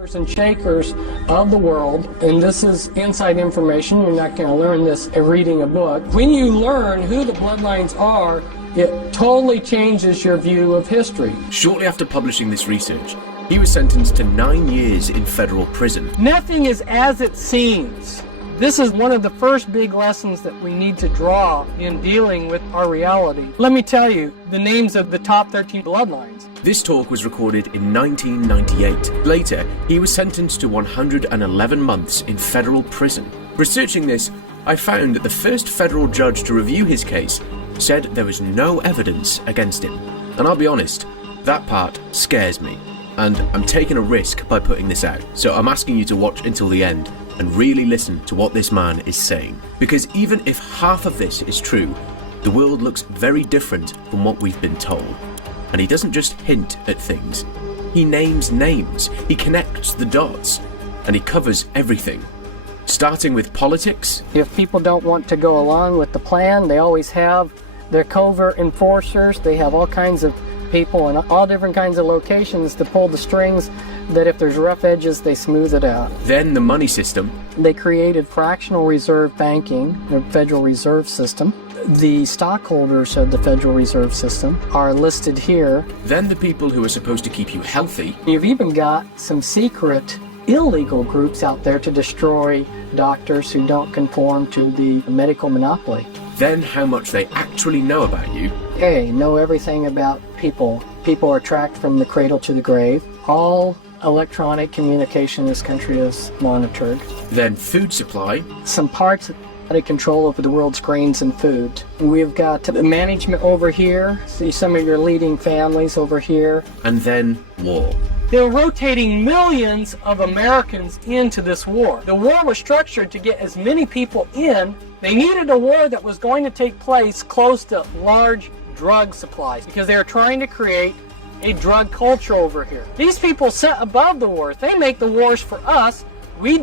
And shakers of the world, and this is inside information. You're not going to learn this reading a book. When you learn who the bloodlines are, it totally changes your view of history. Shortly after publishing this research, he was sentenced to 9 years in federal prison. Nothing is as it seems. This is one of the first big lessons that we need to draw in dealing with our reality. Let me tell you the names of the top 13 bloodlines. This talk was recorded in 1998. Later, he was sentenced to 111 months in federal prison. Researching this, I found that the first federal judge to review his case said there was no evidence against him. And I'll be honest, that part scares me. And I'm taking a risk by putting this out. So I'm asking you to watch until the end and really listen to what this man is saying. Because even if half of this is true, the world looks very different from what we've been told. And he doesn't just hint at things. He names names, he connects the dots, and he covers everything. Starting with politics. If people don't want to go along with the plan, they always have their covert enforcers. They have all kinds of people in all different kinds of locations to pull the strings that if there's rough edges, they smooth it out. Then the money system. They created fractional reserve banking, the Federal Reserve System. The stockholders of the Federal Reserve System are listed here. Then the people who are supposed to keep you healthy. You've even got some secret illegal groups out there to destroy doctors who don't conform to the medical monopoly. Then how much they actually know about you. Hey, know everything about people. People are tracked from the cradle to the grave. All electronic communication in this country is monitored. Then food supply. Some parts of control over the world's grains and food. We've got the management over here. See some of your leading families over here. And then war. They're rotating millions of Americans into this war. The war was structured to get as many people in. They needed a war that was going to take place close to large drug supplies because they were trying to create a drug culture over here. These people sit above the wars. They make the wars for us. We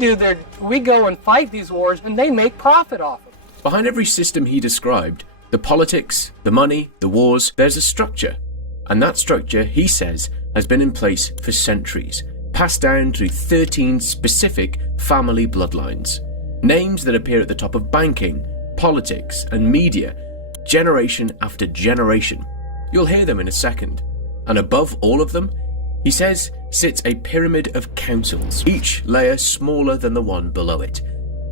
go and fight these wars, and they make profit off them. Behind every system he described, the politics, the money, the wars, there's a structure. And that structure, he says, has been in place for centuries, passed down through 13 specific family bloodlines. Names that appear at the top of banking, politics, and media, generation after generation. You'll hear them in a second. And above all of them, he says, sits a pyramid of councils, each layer smaller than the one below it.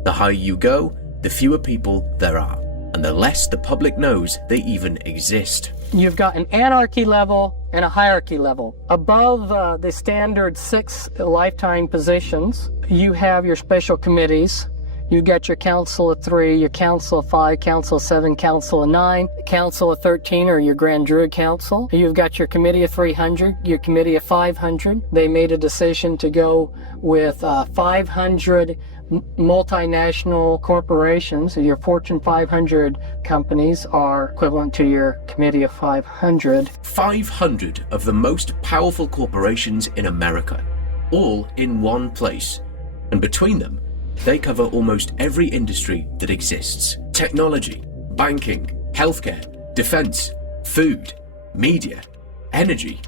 The higher you go, the fewer people there are, and the less the public knows they even exist. You've got an anarchy level and a hierarchy level. Above the standard 6 lifetime positions, you have your special committees. You got your council of 3, your council of 5, council of 7, council of 9, council of 13, or your Grand Druid Council. You've got your committee of 300, your committee of 500. They made a decision to go with 500 multinational corporations. Your Fortune 500 companies are equivalent to your committee of 500. 500 of the most powerful corporations in America, all in one place. And between them, they cover almost every industry that exists. Technology, banking, healthcare, defense, food, media, energy.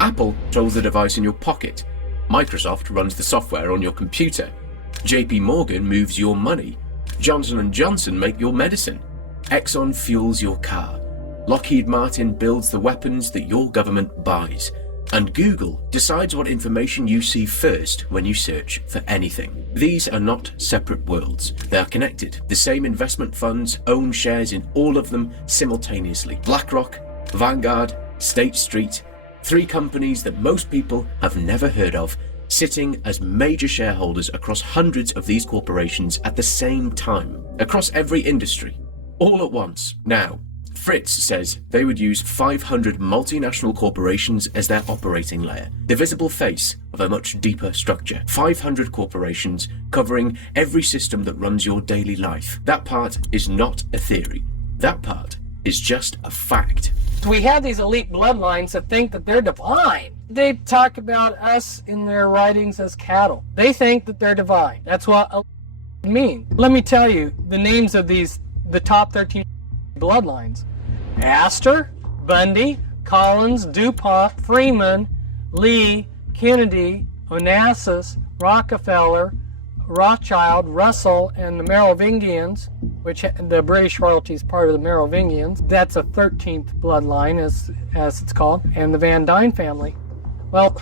Apple controls the device in your pocket. Microsoft runs the software on your computer. JP Morgan moves your money. Johnson & Johnson make your medicine. Exxon fuels your car. Lockheed Martin builds the weapons that your government buys. And Google decides what information you see first when you search for anything. These are not separate worlds. They are connected. The same investment funds own shares in all of them simultaneously. BlackRock, Vanguard, State Street, 3 companies that most people have never heard of, sitting as major shareholders across hundreds of these corporations at the same time, across every industry, all at once. Now, Fritz says they would use 500 multinational corporations as their operating layer, the visible face of a much deeper structure. 500 corporations covering every system that runs your daily life. That part is not a theory. That part is just a fact. We have these elite bloodlines that think that they're divine. They talk about us in their writings as cattle. They think that they're divine. That's what it means. Let me tell you the names of the top 13 bloodlines. Astor, Bundy, Collins, DuPont, Freeman, Lee, Kennedy, Onassis, Rockefeller, Rothschild, Russell, and the Merovingians, which the British royalty is part of the Merovingians. That's a 13th bloodline, as it's called, and the Van Dyne family. Well,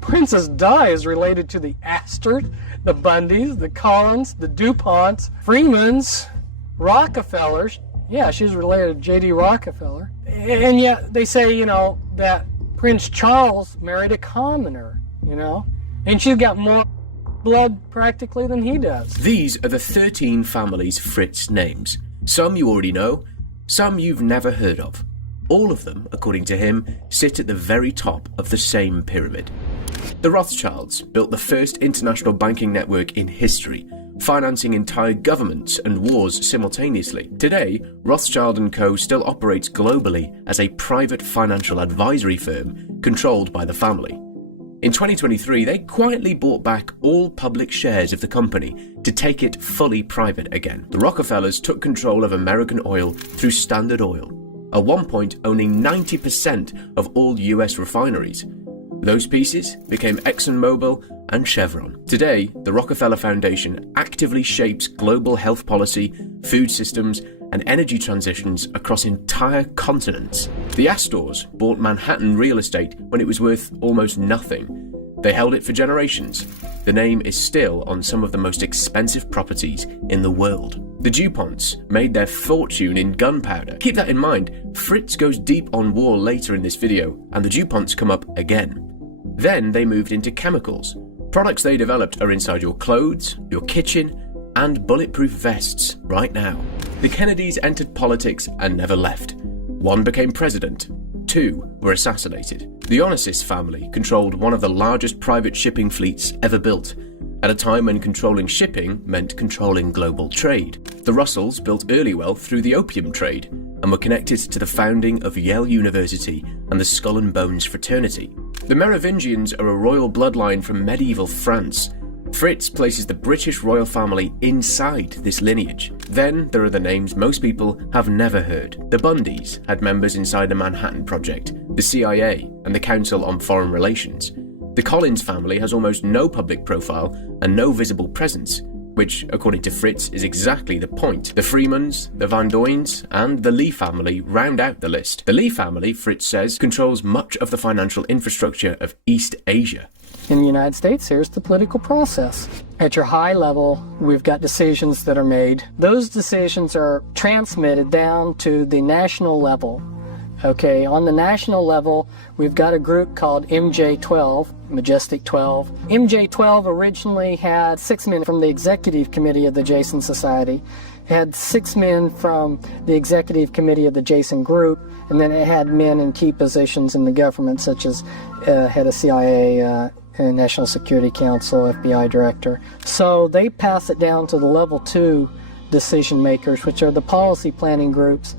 Princess Di is related to the Astors, the Bundys, the Collins, the DuPonts, Freemans, Rockefellers. Yeah, she's related to J.D. Rockefeller. And yet they say, that Prince Charles married a commoner, and she's got more blood practically than he does. These are the 13 families Fritz names. Some you already know, some you've never heard of. All of them, according to him, sit at the very top of the same pyramid. The Rothschilds built the first international banking network in history, financing entire governments and wars simultaneously. Today, Rothschild & Co. still operates globally as a private financial advisory firm controlled by the family. In 2023, they quietly bought back all public shares of the company to take it fully private again. The Rockefellers took control of American oil through Standard Oil, at one point owning 90% of all US refineries. Those pieces became ExxonMobil and Chevron. Today, the Rockefeller Foundation actively shapes global health policy, food systems, and energy transitions across entire continents. The Astors bought Manhattan real estate when it was worth almost nothing. They held it for generations. The name is still on some of the most expensive properties in the world. The DuPonts made their fortune in gunpowder. Keep that in mind, Fritz goes deep on war later in this video, and the DuPonts come up again. Then they moved into chemicals. Products they developed are inside your clothes, your kitchen, and bulletproof vests right now. The Kennedys entered politics and never left. One became president. Two were assassinated. The Onassis family controlled one of the largest private shipping fleets ever built, at a time when controlling shipping meant controlling global trade. The Russells built early wealth through the opium trade and were connected to the founding of Yale University and the Skull and Bones fraternity. The Merovingians are a royal bloodline from medieval France. Fritz places the British royal family inside this lineage. Then there are the names most people have never heard. The Bundys had members inside the Manhattan Project, the CIA, and the Council on Foreign Relations. The Collins family has almost no public profile and no visible presence, which, according to Fritz, is exactly the point. The Freemans, the Van Doynes, and the Lee family round out the list. The Lee family, Fritz says, controls much of the financial infrastructure of East Asia. In the United States, here's the political process. At your high level, we've got decisions that are made. Those decisions are transmitted down to the national level. Okay, on the national level, we've got a group called MJ-12, Majestic 12. MJ-12 originally had 6 men from the executive committee of the Jason Society. It had 6 men from the executive committee of the Jason Group, and then it had men in key positions in the government, such as head of CIA, National Security Council, FBI director. So they pass it down to the level 2 decision makers, which are the policy planning groups.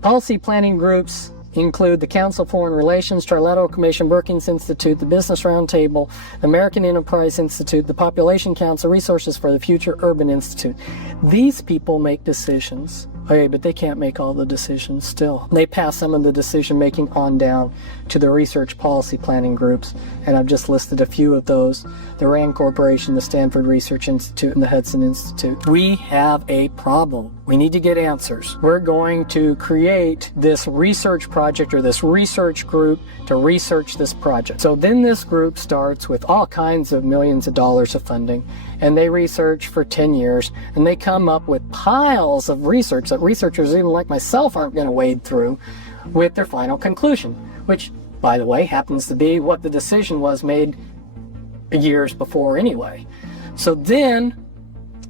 Policy planning groups include the Council of Foreign Relations, Trilateral Commission, Brookings Institute, the Business Roundtable, American Enterprise Institute, the Population Council, Resources for the Future, Urban Institute. These people make decisions. Okay, but they can't make all the decisions still. They pass some of the decision making on down to the research policy planning groups, and I've just listed a few of those. The RAND Corporation, the Stanford Research Institute, and the Hudson Institute. We have a problem. We need to get answers. We're going to create this research project or this research group to research this project. So then this group starts with all kinds of millions of dollars of funding, and they research for 10 years, and they come up with piles of research that researchers even like myself aren't going to wade through with their final conclusion, which, by the way, happens to be what the decision was made years before anyway. So then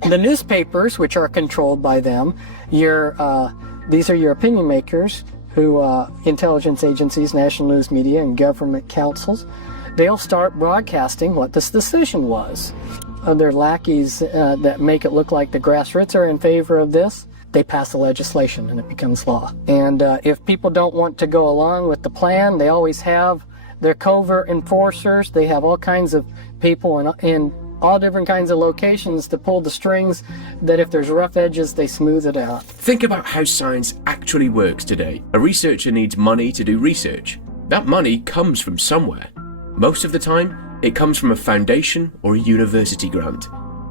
the newspapers, which are controlled by them, these are your opinion makers, who intelligence agencies, national news media, and government councils, they'll start broadcasting what this decision was. They're lackeys that make it look like the grassroots are in favor of this. They pass the legislation and it becomes law. And if people don't want to go along with the plan, they always have their covert enforcers. They have all kinds of people in all different kinds of locations to pull the strings, that if there's rough edges, they smooth it out. Think about how science actually works today. A researcher needs money to do research. That money comes from somewhere. Most of the time, it comes from a foundation or a university grant.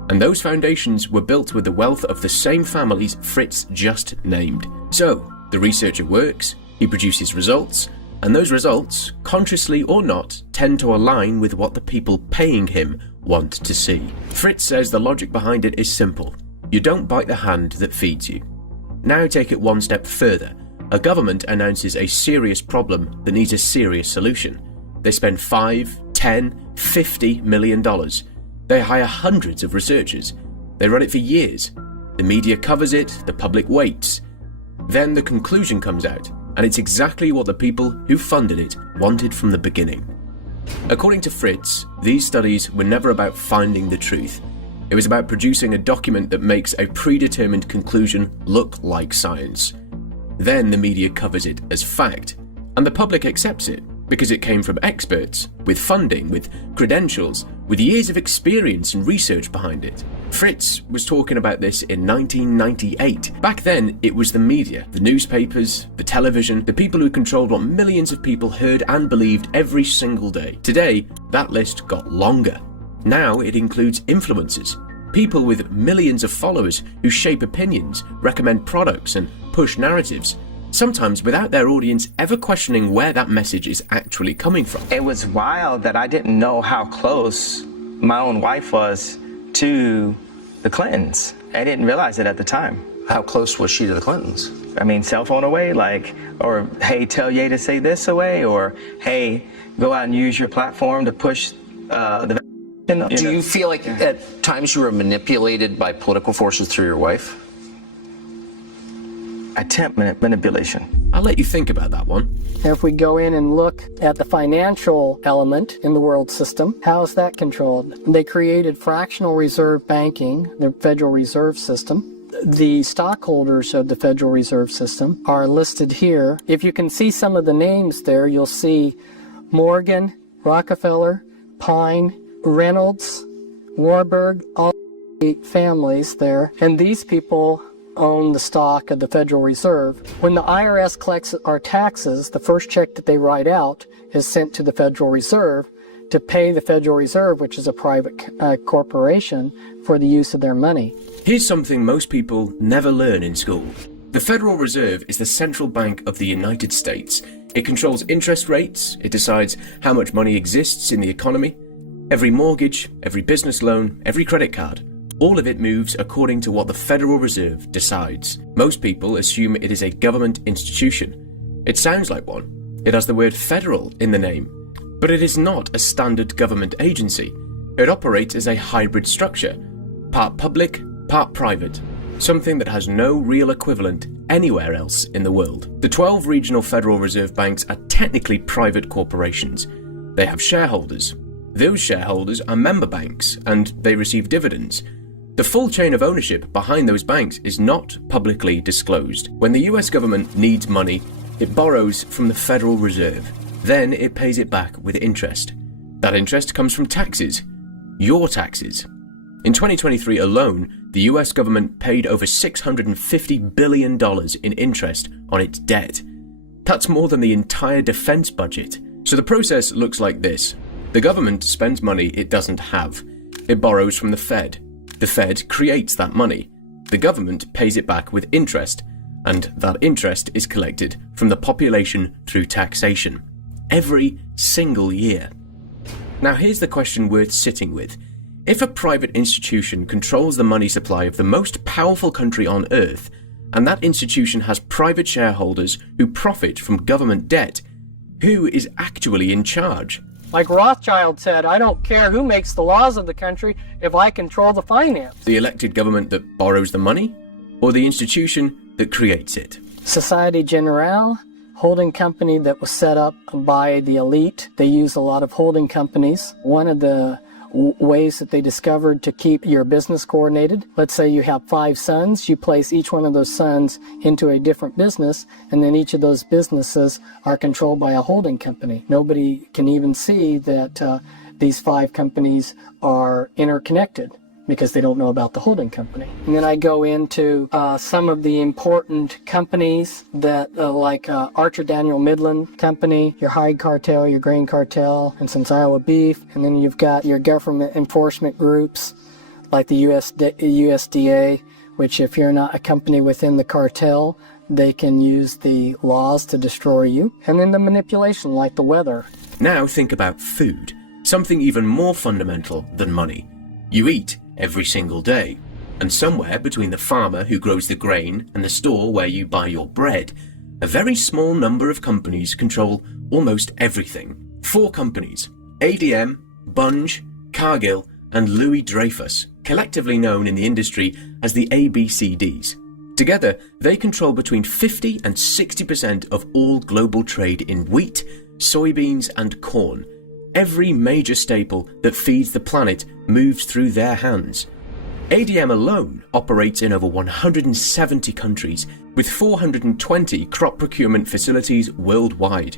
And those foundations were built with the wealth of the same families Fritz just named. So, the researcher works, he produces results, and those results, consciously or not, tend to align with what the people paying him want to see. Fritz says the logic behind it is simple. You don't bite the hand that feeds you. Now take it one step further. A government announces a serious problem that needs a serious solution. They spend $5, $10, $50 million. They hire hundreds of researchers. They run it for years. The media covers it, the public waits. Then the conclusion comes out, and it's exactly what the people who funded it wanted from the beginning. According to Fritz, these studies were never about finding the truth. It was about producing a document that makes a predetermined conclusion look like science. Then the media covers it as fact, and the public accepts it because it came from experts, with funding, with credentials, with years of experience and research behind it. Fritz was talking about this in 1998. Back then, it was the media, the newspapers, the television, the people who controlled what millions of people heard and believed every single day. Today, that list got longer. Now it includes influencers, people with millions of followers who shape opinions, recommend products, and push narratives, sometimes without their audience ever questioning where that message is actually coming from. It was wild that I didn't know how close my own wife was to the Clintons. I didn't realize it at the time. How close was she to the Clintons? I mean, cell phone away, or hey, tell Ye to say this away, or hey, go out and use your platform to push the. Do you feel like at times you were manipulated by political forces through your wife? Attempt manipulation. I'll let you think about that one. If we go in and look at the financial element in the world system, how is that controlled? They created fractional reserve banking, the Federal Reserve System. The stockholders of the Federal Reserve System are listed here. If you can see some of the names there, you'll see Morgan, Rockefeller, Pine, Reynolds, Warburg, all the families there. And these people own the stock of the Federal Reserve. When the IRS collects our taxes, the first check that they write out is sent to the Federal Reserve to pay the Federal Reserve, which is a private corporation, for the use of their money. Here's something most people never learn in school. The Federal Reserve is the central bank of the United States. It controls interest rates, it decides how much money exists in the economy. Every mortgage, every business loan, every credit card, all of it moves according to what the Federal Reserve decides. Most people assume it is a government institution. It sounds like one. It has the word federal in the name. But it is not a standard government agency. It operates as a hybrid structure, part public, part private, something that has no real equivalent anywhere else in the world. The 12 regional Federal Reserve banks are technically private corporations. They have shareholders. Those shareholders are member banks, and they receive dividends. The full chain of ownership behind those banks is not publicly disclosed. When the US government needs money, it borrows from the Federal Reserve. Then it pays it back with interest. That interest comes from taxes. Your taxes. In 2023 alone, the US government paid over $650 billion in interest on its debt. That's more than the entire defense budget. So the process looks like this. The government spends money it doesn't have. It borrows from the Fed. The Fed creates that money. The government pays it back with interest, and that interest is collected from the population through taxation. Every single year. Now here's the question worth sitting with. If a private institution controls the money supply of the most powerful country on earth, and that institution has private shareholders who profit from government debt, who is actually in charge? Like Rothschild said, I don't care who makes the laws of the country if I control the finance. The elected government that borrows the money, or the institution that creates it? Societe Generale, holding company that was set up by the elite. They use a lot of holding companies. One of the ways that they discovered to keep your business coordinated. Let's say you have 5 sons, you place each one of those sons into a different business, and then each of those businesses are controlled by a holding company. Nobody can even see that these 5 companies are interconnected. because they don't know about the holding company. And then I go into some of the important companies that like Archer Daniel Midland Company, your hide cartel, your grain cartel, and since Iowa beef. And then you've got your government enforcement groups like the USDA, which if you're not a company within the cartel, they can use the laws to destroy you. And then the manipulation like the weather. Now think about food, something even more fundamental than money. You eat every single day, and somewhere between the farmer who grows the grain and the store where you buy your bread, a very small number of companies control almost everything. 4 companies, ADM, Bunge, Cargill, and Louis Dreyfus, collectively known in the industry as the ABCDs. Together, they control between 50 and 60% of all global trade in wheat, soybeans, and corn. Every major staple that feeds the planet moves through their hands. ADM alone operates in over 170 countries, with 420 crop procurement facilities worldwide.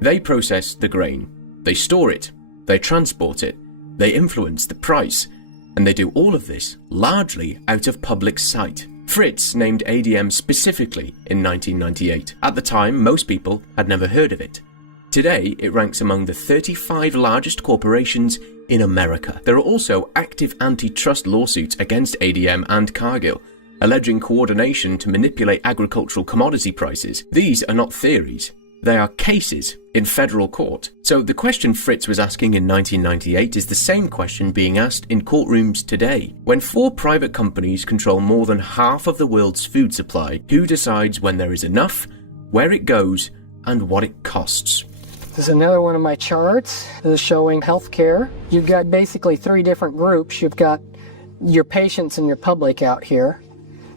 They process the grain, they store it, they transport it, they influence the price, and they do all of this largely out of public sight. Fritz named ADM specifically in 1998. At the time, most people had never heard of it. Today, it ranks among the 35 largest corporations in America. There are also active antitrust lawsuits against ADM and Cargill, alleging coordination to manipulate agricultural commodity prices. These are not theories. They are cases in federal court. So the question Fritz was asking in 1998 is the same question being asked in courtrooms today. When 4 private companies control more than half of the world's food supply, who decides when there is enough, where it goes, and what it costs? This is another one of my charts. This is showing healthcare. You've got basically 3 different groups. You've got your patients and your public out here,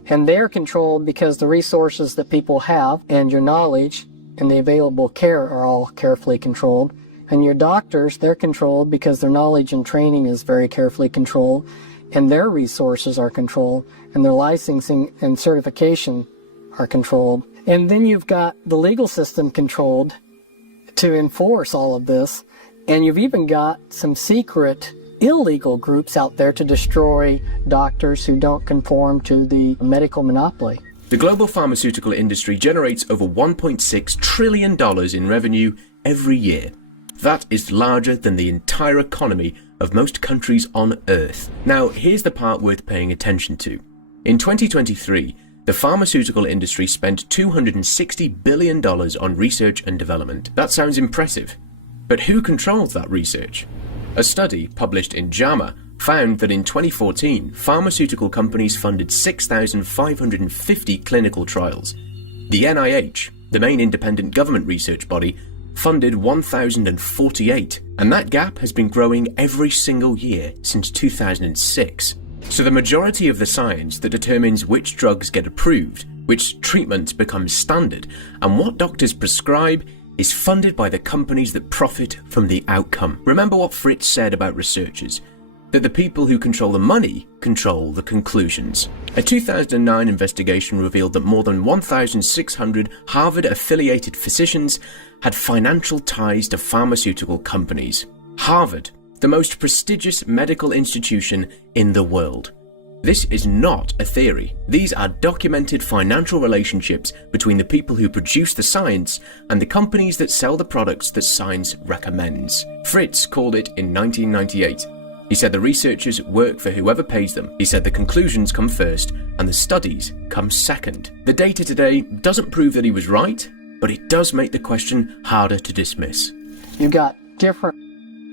and they're controlled because the resources that people have and your knowledge and the available care are all carefully controlled. And your doctors, they're controlled because their knowledge and training is very carefully controlled, and their resources are controlled, and their licensing and certification are controlled. And then you've got the legal system controlled to enforce all of this, and you've even got some secret illegal groups out there to destroy doctors who don't conform to the medical monopoly. The global pharmaceutical industry generates over $1.6 trillion in revenue every year. That is larger than the entire economy of most countries on Earth. Now, here's the part worth paying attention to. In 2023, the pharmaceutical industry spent $260 billion on research and development. That sounds impressive. But who controls that research? A study published in JAMA found that in 2014, pharmaceutical companies funded 6,550 clinical trials. The NIH, the main independent government research body, funded 1,048, and that gap has been growing every single year since 2006. So the majority of the science that determines which drugs get approved, which treatments become standard, and what doctors prescribe is funded by the companies that profit from the outcome. Remember what Fritz said about researchers, that the people who control the money control the conclusions. A 2009 investigation revealed that more than 1,600 Harvard-affiliated physicians had financial ties to pharmaceutical companies. Harvard, the most prestigious medical institution in the world. This is not a theory. These are documented financial relationships between the people who produce the science and the companies that sell the products that science recommends. Fritz called it in 1998. He said the researchers work for whoever pays them. He said the conclusions come first and the studies come second. The data today doesn't prove that he was right, but it does make the question harder to dismiss. You've got different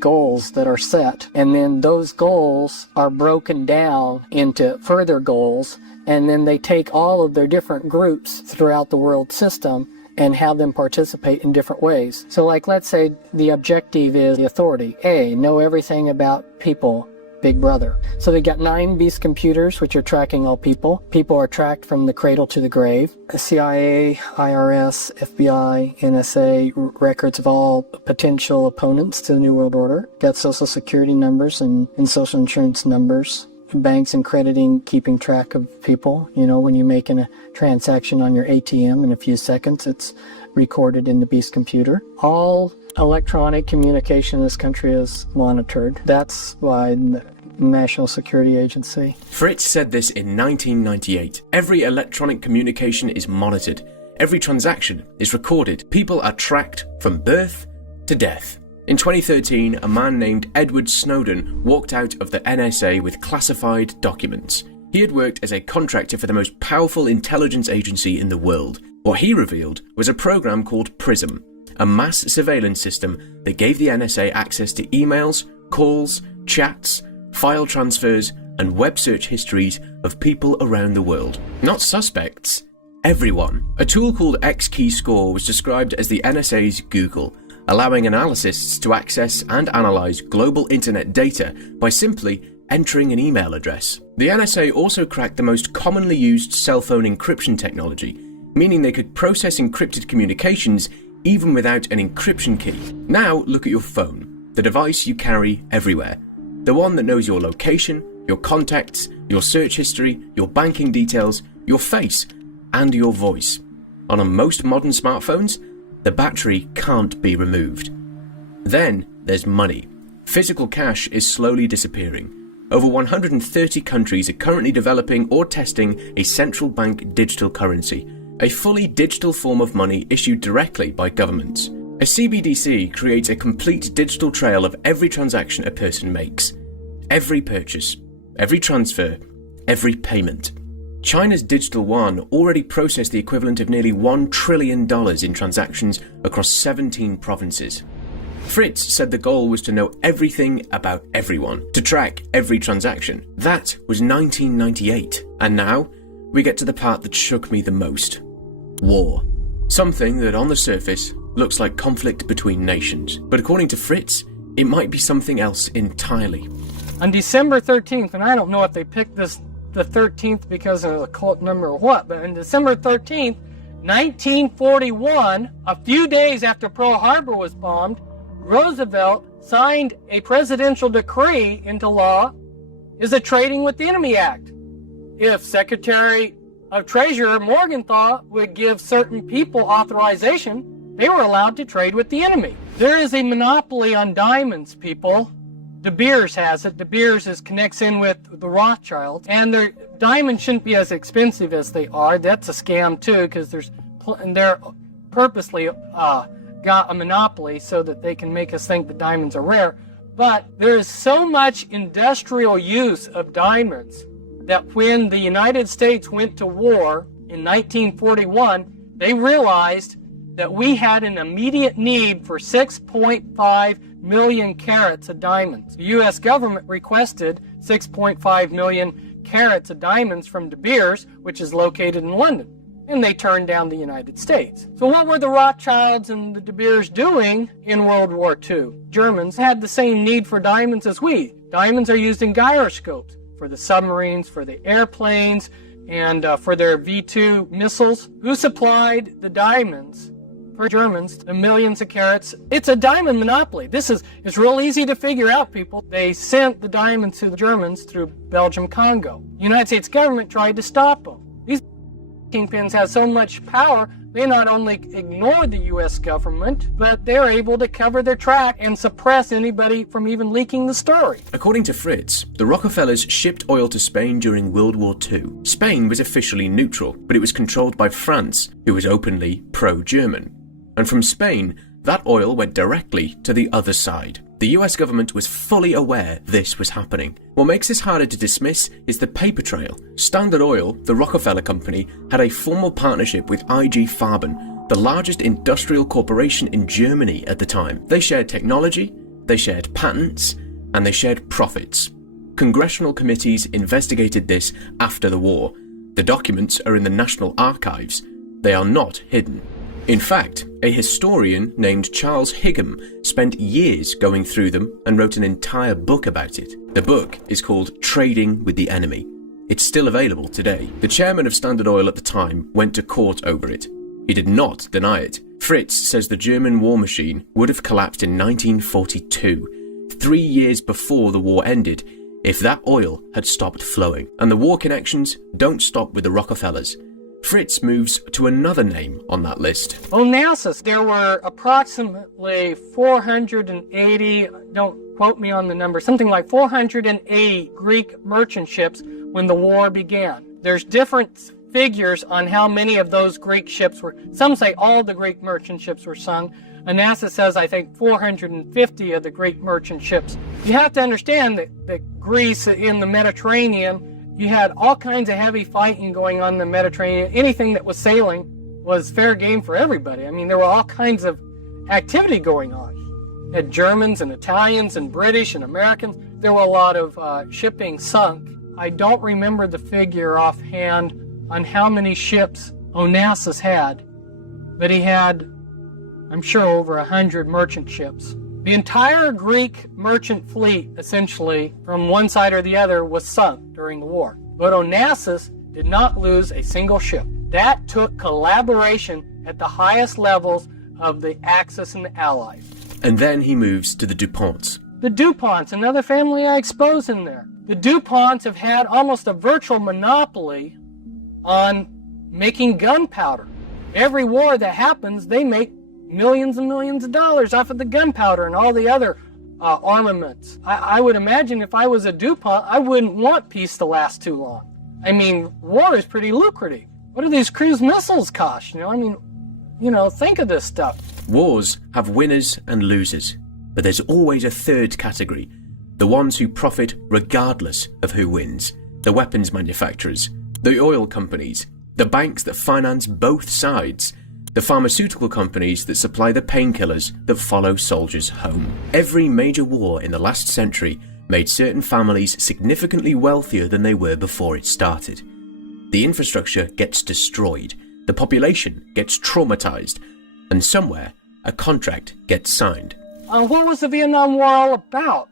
goals that are set, and then those goals are broken down into further goals, and then they take all of their different groups throughout the world system and have them participate in different ways. So like, let's say the objective is the authority. A, know everything about people, Big Brother. So they got 9 beast computers, which are tracking all people. People are tracked from the cradle to the grave. The CIA, IRS, FBI, NSA, records of all potential opponents to the New World Order. Got social security numbers and social insurance numbers. banks and crediting, keeping track of people. You know, when you're making a transaction on your ATM in a few seconds, it's recorded in the Beast computer. All electronic communication in this country is monitored. That's why the National Security Agency. Fritz said this in 1998. Every electronic communication is monitored. Every transaction is recorded. People are tracked from birth to death. In 2013, a man named Edward Snowden walked out of the NSA with classified documents. He had worked as a contractor for the most powerful intelligence agency in the world. What he revealed was a program called PRISM, a mass surveillance system that gave the NSA access to emails, calls, chats, file transfers, and web search histories of people around the world. Not suspects, everyone. A tool called XKeyscore was described as the NSA's Google, allowing analysts to access and analyze global internet data by simply entering an email address. The NSA also cracked the most commonly used cell phone encryption technology, meaning they could process encrypted communications even without an encryption key. Now look at your phone, the device you carry everywhere. The one that knows your location, your contacts, your search history, your banking details, your face, and your voice. On most modern smartphones, the battery can't be removed. Then there's money. Physical cash is slowly disappearing. Over 130 countries are currently developing or testing a central bank digital currency, a fully digital form of money issued directly by governments. A CBDC creates a complete digital trail of every transaction a person makes. Every purchase, every transfer, every payment. China's Digital Yuan already processed the equivalent of nearly $1 trillion in transactions across 17 provinces. Fritz said the goal was to know everything about everyone, to track every transaction. That was 1998. And now, we get to the part that shook me the most. War. Something that on the surface looks like conflict between nations. But according to Fritz, it might be something else entirely. On December 13th, and I don't know if they picked the 13th because of the cult number or what, but on December 13th, 1941, a few days after Pearl Harbor was bombed, Roosevelt signed a presidential decree into law, is a Trading with the Enemy Act. If Secretary of Treasury Morgenthau would give certain people authorization, they were allowed to trade with the enemy. There is a monopoly on diamonds, people. De Beers has it. De Beers connects in with the Rothschilds, and their diamonds shouldn't be as expensive as they are. That's a scam too, because they're purposely got a monopoly so that they can make us think the diamonds are rare. But there is so much industrial use of diamonds that when the United States went to war in 1941, they realized that we had an immediate need for 6.5 million carats of diamonds. The U.S. government requested 6.5 million carats of diamonds from De Beers, which is located in London, and they turned down the United States. So what were the Rothschilds and the De Beers doing in World War II? Germans had the same need for diamonds as we. Diamonds are used in gyroscopes for the submarines, for the airplanes, and for their V-2 missiles. Who supplied the diamonds for Germans, the millions of carats? It's a diamond monopoly. It's real easy to figure out, people. They sent the diamonds to the Germans through Belgium, Congo. The United States government tried to stop them. These kingpins have so much power, they not only ignore the U.S. government, but they're able to cover their track and suppress anybody from even leaking the story. According to Fritz, the Rockefellers shipped oil to Spain during World War II. Spain was officially neutral, but it was controlled by France, who was openly pro-German. And from Spain, that oil went directly to the other side. The US government was fully aware this was happening. What makes this harder to dismiss is the paper trail. Standard Oil, the Rockefeller company, had a formal partnership with IG Farben, the largest industrial corporation in Germany at the time. They shared technology, they shared patents, and they shared profits. Congressional committees investigated this after the war. The documents are in the National Archives. They are not hidden. In fact, a historian named Charles Higham spent years going through them and wrote an entire book about it. The book is called Trading with the Enemy. It's still available today. The chairman of Standard Oil at the time went to court over it. He did not deny it. Fritz says the German war machine would have collapsed in 1942. 3 years before the war ended, if that oil had stopped flowing. And the war connections don't stop with the Rockefellers. Fritz moves to another name on that list. Onassis. There were approximately 480, don't quote me on the number, something like 480 Greek merchant ships when the war began. There's different figures on how many of those Greek ships were. Some say all the Greek merchant ships were sunk. Onassis says, I think, 450 of the Greek merchant ships. You have to understand that Greece in the Mediterranean, you had all kinds of heavy fighting going on in the Mediterranean. Anything that was sailing was fair game for everybody. I mean, there were all kinds of activity going on. You had Germans and Italians and British and Americans. There were a lot of shipping sunk. I don't remember the figure offhand on how many ships Onassis had, but he had, I'm sure, over 100 merchant ships. The entire Greek merchant fleet, essentially, from one side or the other, was sunk during the war. But Onassis did not lose a single ship. That took collaboration at the highest levels of the Axis and the Allies. And then he moves to the DuPonts. The DuPonts, another family I expose in there. The DuPonts have had almost a virtual monopoly on making gunpowder. Every war that happens, they make millions and millions of dollars off of the gunpowder and all the other armaments. I would imagine if I was a DuPont, I wouldn't want peace to last too long. I mean, war is pretty lucrative. What do these cruise missiles cost? Think of this stuff. Wars have winners and losers, but there's always a third category. The ones who profit regardless of who wins. The weapons manufacturers, the oil companies, the banks that finance both sides, the pharmaceutical companies that supply the painkillers that follow soldiers home. Every major war in the last century made certain families significantly wealthier than they were before it started. The infrastructure gets destroyed, the population gets traumatized, and somewhere a contract gets signed. What was the Vietnam War all about?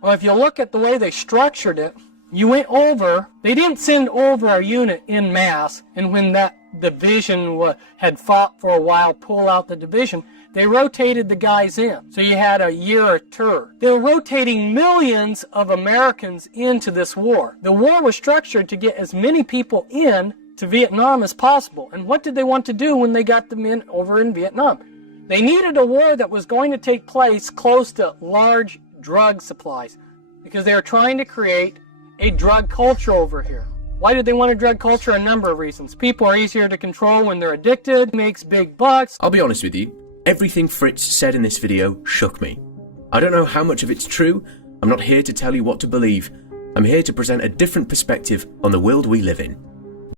Well, if you look at the way they structured it, they didn't send over a unit en masse, and when that division had fought for a while, pull out the division, they rotated the guys in. So you had a year tour. They were rotating millions of Americans into this war. The war was structured to get as many people in to Vietnam as possible. And what did they want to do when they got the men over in Vietnam? They needed a war that was going to take place close to large drug supplies, because they were trying to create a drug culture over here. Why did they want a drug culture? A number of reasons. People are easier to control when they're addicted, makes big bucks. I'll be honest with you, everything Fritz said in this video shook me. I don't know how much of it's true. I'm not here to tell you what to believe. I'm here to present a different perspective on the world we live in.